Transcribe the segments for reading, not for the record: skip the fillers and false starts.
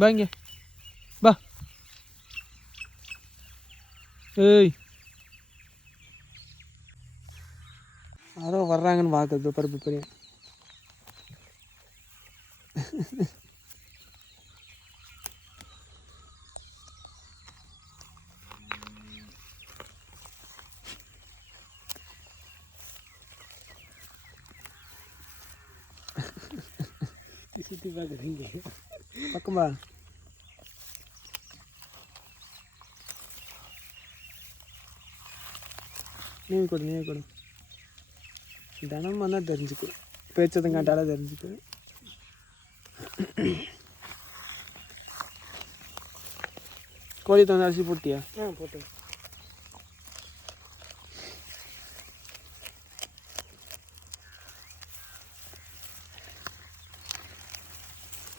பா இங்கே பா. ஏய் யாரோ வர்றாங்கன்னு பார்க்குறது பருப்பு பெரிய சுற்றி பார்க்குறீங்க பக்கம்பா. நீ கொடு தினம் வந்தால் தெரிஞ்சுக்கு பேச்சதுங்காட்டால தெரிஞ்சுக்கு. கோழி தந்து அரிசி போட்டியா? போட்டு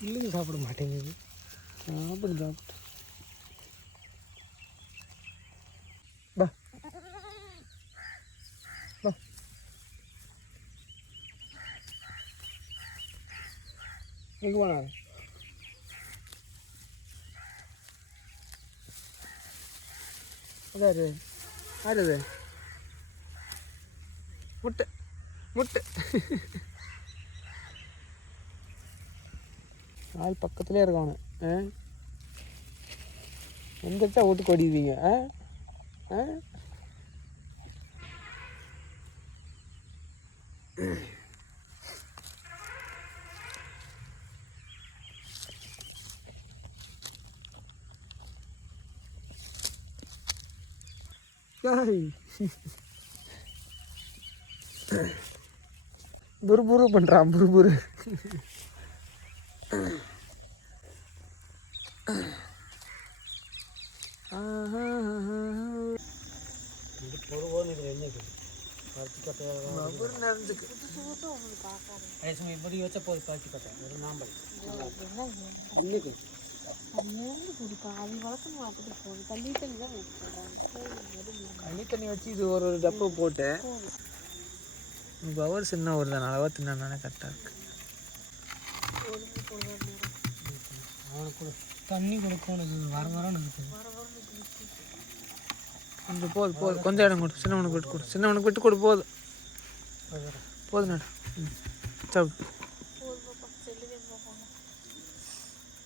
இல்லைங்க சாப்பிட மாட்டேங்குது. சாப்பிடு பா பா. எங்கே போனா? அதாரு ஆடுது முட்டை முட்டை. ஆள் பக்கத்துலேயே இருக்கானு. எந்திரிச்சா ஓட்டு கொடிவீங்க. புரு பண்ணுறான் புரு. இப்படி வச்ச போது பாக்கி பார்த்தேன் ஒரு நாம்பல் கள்ளி தண்ணி வச்சு இது ஒரு டப்பு போட்டு பவர் சின்ன ஒரு தான் அளவா தின்னானே கரெக்டாக இருக்கு. அவனுக்கு தண்ணி கொடுக்கணும் வர கொஞ்சம் போதும் கொஞ்சம் இடம் கொடு. சின்னவனுக்கு விட்டு கொடு. சின்னவனுக்கு விட்டு கொடு. போதும் நட. சாப்பிட்டு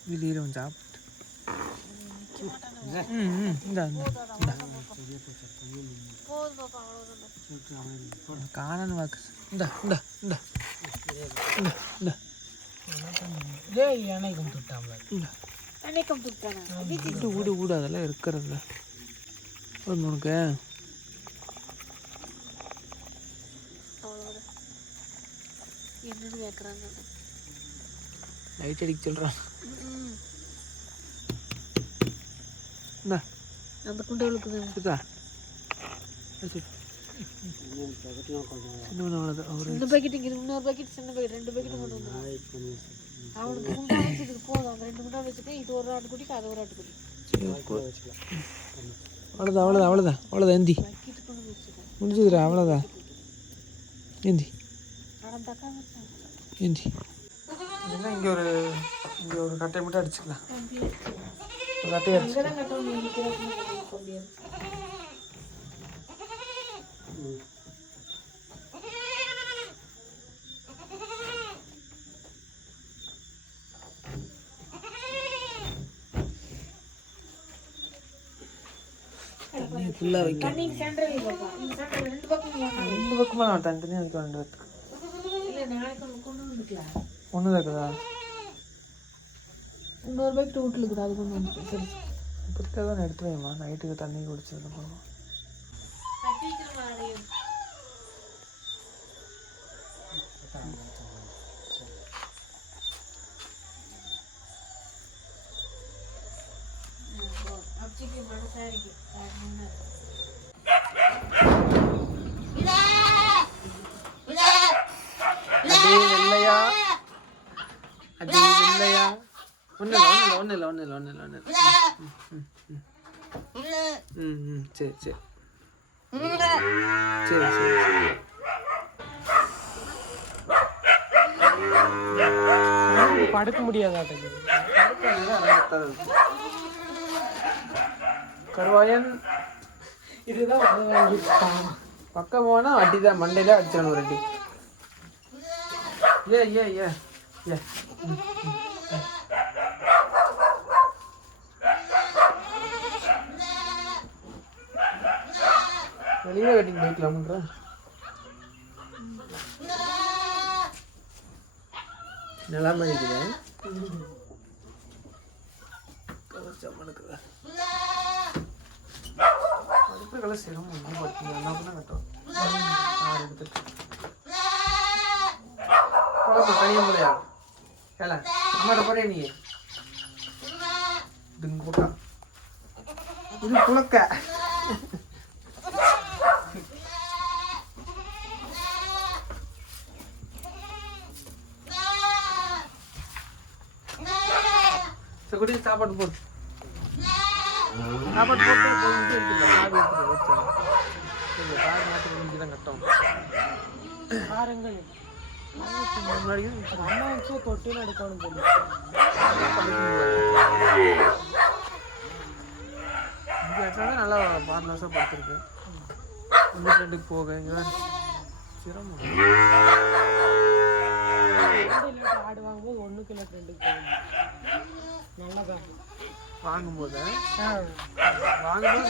வெளியில் சாப்பிட்டு காணன்னு வாக்கு. விடு விடு அதெல்லாம் இருக்கிறது உனக்கு. லைட் அடிக்க சொல்கிறான். அந்த குண்டவளுக்கு இந்த பக்கெட் இங்கே இன்னொரு பக்கெட் சின்ன பக்கெட் 2 பக்கெட் கொண்டு வந்து அவனுக்கு குண்டா வச்சதுக்கு போதும். அந்த 2 குண்டா வச்சுக்கேன். இது ஒரு ஆட்டுக்குட்டிக்கு அது ஒரு ஆட்டுக்குட்டி. அவ்வளோதான் ஏந்தி முடிஞ்சதுடா. அவ்வளோதான் ஏந்தி இல்லைன்னா இங்கே ஒரு கட்டையை மட்டும் அடிச்சுக்கலாம். கட்டையை தண்ணி ஃபுல்லாக வைக்க 2 பக்கமாக தனித்தனியாக வைக்க 2 பேருக்கு ஒன்று இருக்குதா? இன்னொரு பைக் வீட்டில் இருக்குது. அது கொண்டு வந்து சரி இப்போதைக்கு தான் எடுத்து வைமா. நைட்டுக்கு தண்ணி குடிச்சது போகணும். இல்லையா அது இல்லையா? ஒன்றும் இல்லை. சரி சரி சரி சரி படுக்க முடியாத கருவாயன் இதுதான் பக்கம் போனா அடிதான் மண்டையில அடிச்சானு ஒரு அடி. ஏ ஏ ஏ ஏ வெளியே கட்டிட்டு போய்க்கலாம்ன்ற நிலைமை இருக்குது. அடுப்புகளை சிரமம் பார்த்தீங்க என்ன பண்ண கட்டும் எடுத்துட்டு தனியாக முடியா கேள அம்மாட்ட போறே நீ இதுங்க இது புழக்க குடி சாப்பாடு போட்டு சாப்பாடு போட்டு தான் கட்டும் முன்னாடி அம்மா வச்சு தொட்டு எடுக்கணும் சொல்லி நல்லா பார்ட்னர்ஸாக பார்த்துருக்கு. ஒன்று ரெண்டுக்கு போக சிரமம். ஆடு வாங்கும்போது 1 கிலோ 2 போகும் நல்லதான். வாங்கும்போது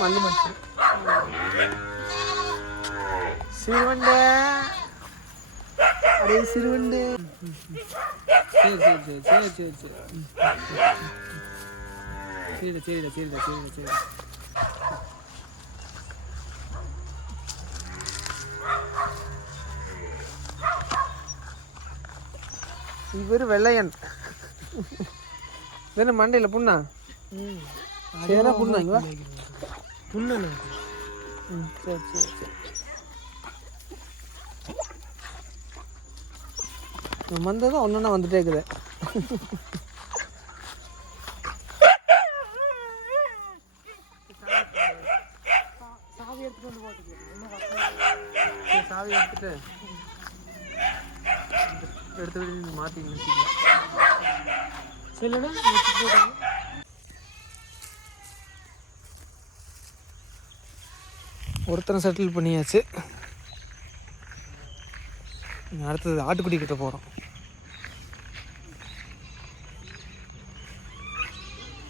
மல்லு மச்சு சிறுவண்டை அடே சிறுவண்டை. சரி சரி சரி சரி சரி சரி சரிடா சரிடா சரிடா சரி. இவர் வெள்ளையன் வேணும் மண்டையில் புண்ணா சேரா புண்ணாங்களா புண்ணு. சரி சரி சரி வந்ததும் ஒன்றுன்னா வந்துட்டே இருக்குது. சாவி எடுத்துட்டு வந்து போட்டுக்கு சாவி எடுத்து மாற்றி சொல்லுன்னா ஒருத்தனை செட்டில் பண்ணியாச்சு. அடுத்தது ஆட்டுக்குடி கிட்ட போகிறோம்.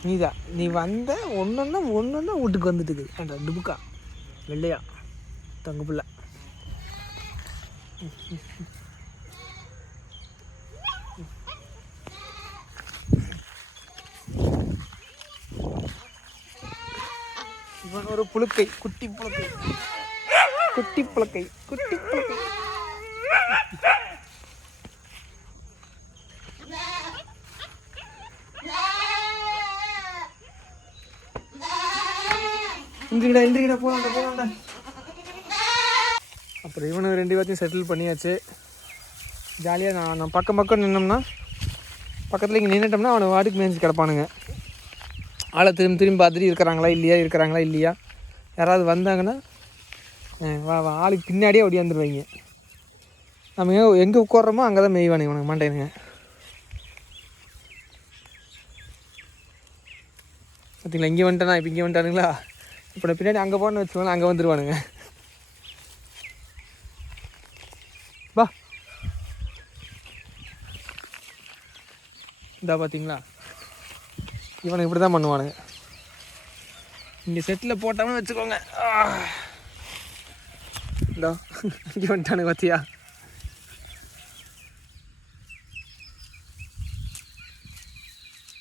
நீதான் நீ வந்த ஒன்றுன்னா வீட்டுக்கு வந்துட்டு அந்த டுபுக்கா வெள்ளையா தங்க பிள்ளை. இவன் ஒரு புழுக்கை குட்டி புழுக்கை குட்டி புழுக்கை குட்டி புழுக்கை. இந்திரிடா போகலாண்டா. அப்புறம் இவனை 2 பேர்த்தையும் செட்டில் பண்ணியாச்சு. ஜாலியாக நான் பக்கம் நின்னோம்னா பக்கத்தில் இங்கே நின்றுட்டோம்னா அவனை வாட்டுக்கு மேய்ச்சி கிடப்பானுங்க. ஆளை திரும்பி பார்த்துட்டு இருக்கிறாங்களா இல்லையா யாராவது வந்தாங்கன்னா வா ஆளுக்கு பின்னாடியே ஓடியாந்துருவாங்க. நம்ம எங்கே உட்கார்றோமோ அங்கே தான் மேய்வானுங்க இவனுக்கு மாட்டேனுங்க. பார்த்தீங்களா இங்கே வந்துட்டானா இப்போ இங்கே வந்துட்டானுங்களா. இப்போ நான் பின்னாடி அங்கே போனேன்னு வச்சுக்கோங்க அங்கே வந்துடுவானுங்க. வா இந்தா பார்த்தீங்களா இவனை இப்படி தான் பண்ணுவானுங்க. இங்கே செட்டில் போட்டோம்னு வச்சுக்கோங்க. இந்தா இங்கே வந்துட்டானுங்க பார்த்தியா.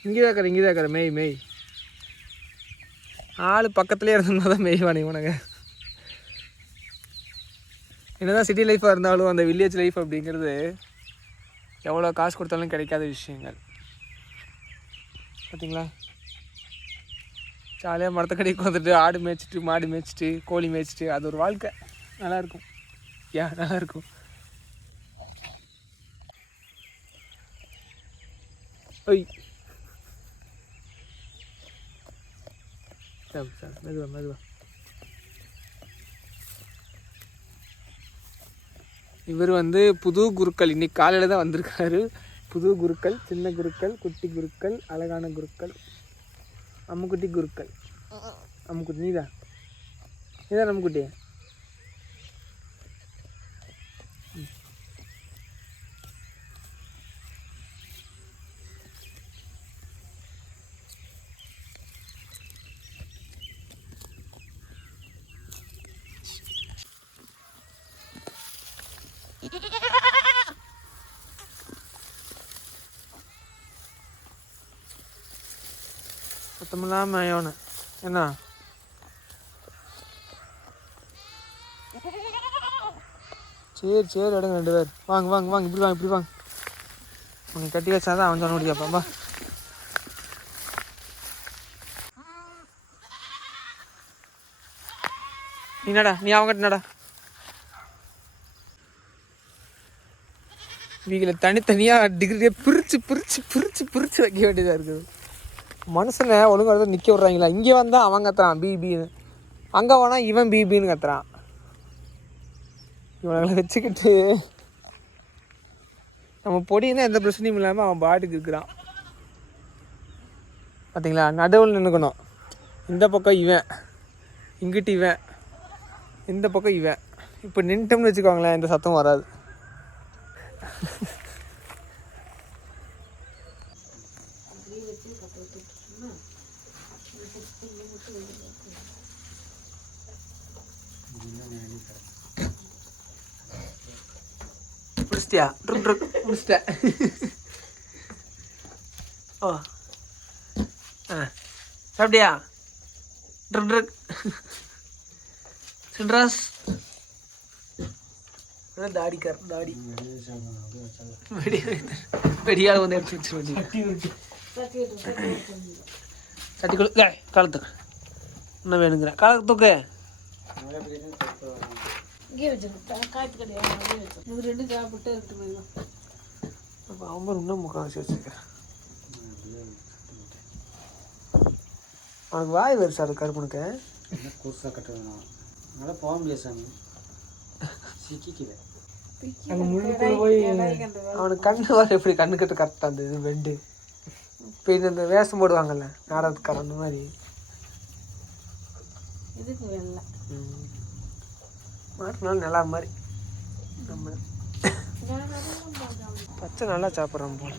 இங்கே தான் மேய் ஆள் பக்கத்துலேயே இருந்தால் தான் மேய்வானுங்க உனக்கு. என்னதான் சிட்டி லைஃப்பாக இருந்தாலும் அந்த வில்லேஜ் லைஃப் அப்படிங்கிறது எவ்வளோ காசு கொடுத்தாலும் கிடைக்காத விஷயங்கள். பார்த்தீங்களா ஜாலியாக மரத்தக்கடிக்கு வந்துட்டு ஆடு மேய்ச்சிட்டு மாடு மேய்ச்சிட்டு கோழி மேய்ச்சிட்டு அது ஒரு வாழ்க்கை நல்லாயிருக்கும். நல்லாயிருக்கும். ஒய் மெதுவா இவர் புது குருக்கள் இன்னைக்கு காலையில் தான் வந்திருக்காரு. புது குருக்கள், சின்ன குருக்கள், குட்டி குருக்கள், அழகான குருக்கள், அம்முக்குட்டி குருக்கள். அம்முக்குட்டி நீதான் அம்முக்குட்டி. சத்தமில்லாம யோனு என்ன சரி சரி எடுங்க 2 பேர். வாங்க வாங்க வாங்க இப்படி வாங்க இப்படி வாங்க. உனக்கு கட்டி வச்சாதான் அவன் சொன்ன முடியாப்பாப்பா. நீ நடா, நீ அவங்ககிட்ட நடா. இவங்களை தனித்தனியாக டிகிரியே பிரித்து பிரித்து பிரித்து பிரித்து வைக்க வேண்டியதாக இருக்குது. மனுஷனை ஒழுங்காக நிற்க விட்றாங்களா? இங்கே வந்தால் அவன் கத்துறான் பிபின்னு, அங்கே போனால் இவன் பிபின்னு கத்துறான். இவனை வச்சுக்கிட்டு நம்ம பொடினா எந்த பிரச்சனையும் இல்லாமல் அவன் பாட்டுக்கு இருக்கிறான். பார்த்தீங்களா? நடுவில் நின்றுக்கணும். இந்த பக்கம் இவன், இங்கிட்டு இவன், இந்த பக்கம் இவன். இப்போ நின்ட்டோம்னு வச்சுக்கோங்களேன், இந்த சத்தம் வராது. முடிச்சிட்டியா? முடிச்சிட்டேன். ஓ ஆ சாப்பிட்டியா? சின்ராஸ் தாடிக்கார் தாடி வெடியால் வந்து எடுத்து வச்சு சட்டி கொடு காலத்துக்கு இன்னும் வேணுங்கிறேன். காலத்து தூக்கு இங்கே வச்சுருக்கேன். காய்ச்சி கிடையாது இது 2 சாப்பிட்டு எடுத்து போயிடும். அப்போ அவன் இன்னும் முக்கால்வாசி வச்சுருக்கேன். அவனுக்கு வாய் வருது சார் கருப்பனுக்கு. கூசாக கட்டணும் நல்லா போக முடியாது சாமி, சிக்கிக்குவேன். அங்கே முழுக்க போய் அவனுக்கு கண்ணு வர எப்படி கண்ணு கட்டு கரெக்டாக இருந்தது வெண்டு. இப்போ இந்த வேஷம் போடுவாங்கல்ல நாடகத்துக்கார அந்த மாதிரி இதுக்கு வெள்ளை மாட்டினாலும் நல்லா மாதிரி நம்ம பச்சை நல்லா சாப்பிட்றோம் போல.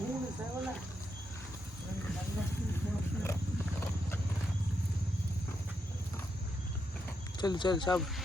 சொல்லு சொல்லு சாப்பிடு.